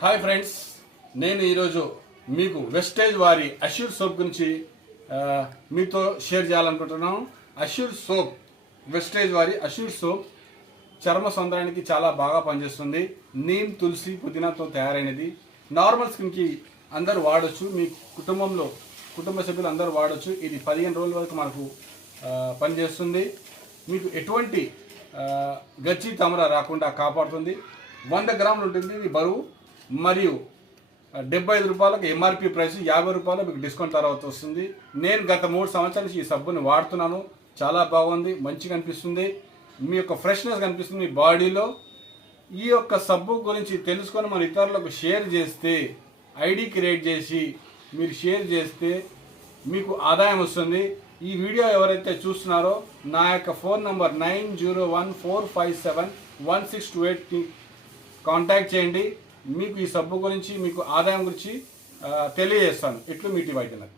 Hi friends, నేను ఈరోజు మీకు వెస్టేజ్ వారి అష్యూర్ సోప్ గురించి మీతో షేర్ చేయాలనుకుంటున్నాను. అష్యూర్ సోప్, వెస్టేజ్ వారి అష్యూర్ సోప్ చర్మ సౌందర్యానికి చాలా బాగా పనిచేస్తుంది. నీమ్, తులసి, పుదీనాతో తయారైనది. నార్మల్ స్కిన్కి అందరూ వాడచ్చు, మీ కుటుంబ సభ్యులు అందరూ వాడచ్చు. ఇది 15 రోజుల వరకు మనకు పనిచేస్తుంది. మీకు ఎటువంటి గచ్చి తమర రాకుండా కాపాడుతుంది. 100 గ్రాములు ఉంటుంది ఇది బరువు. మరియు 75 రూపాయలకు ఎంఆర్పి ప్రైస్, 50 రూపాయలు మీకు డిస్కౌంట్ తర్వాత వస్తుంది. నేను గత 3 సంవత్సరాల నుంచి ఈ సబ్బుని వాడుతున్నాను. చాలా బాగుంది, మంచిగా అనిపిస్తుంది. మీ యొక్క ఫ్రెష్నెస్ కనిపిస్తుంది మీ బాడీలో. ఈ యొక్క సబ్బు గురించి తెలుసుకొని మన ఇతరులకు షేర్ చేస్తే, ఐడి క్రియేట్ చేసి మీరు షేర్ చేస్తే మీకు ఆదాయం వస్తుంది. ఈ వీడియో ఎవరైతే చూస్తున్నారో నా యొక్క ఫోన్ నంబర్ 9014571628కి కాంటాక్ట్ చేయండి. మీకు ఈ సబ్బు గురించి, మీకు ఆదాయం గురించి తెలియజేస్తాను. ఇట్లు మీటి వైద్యనాథ్.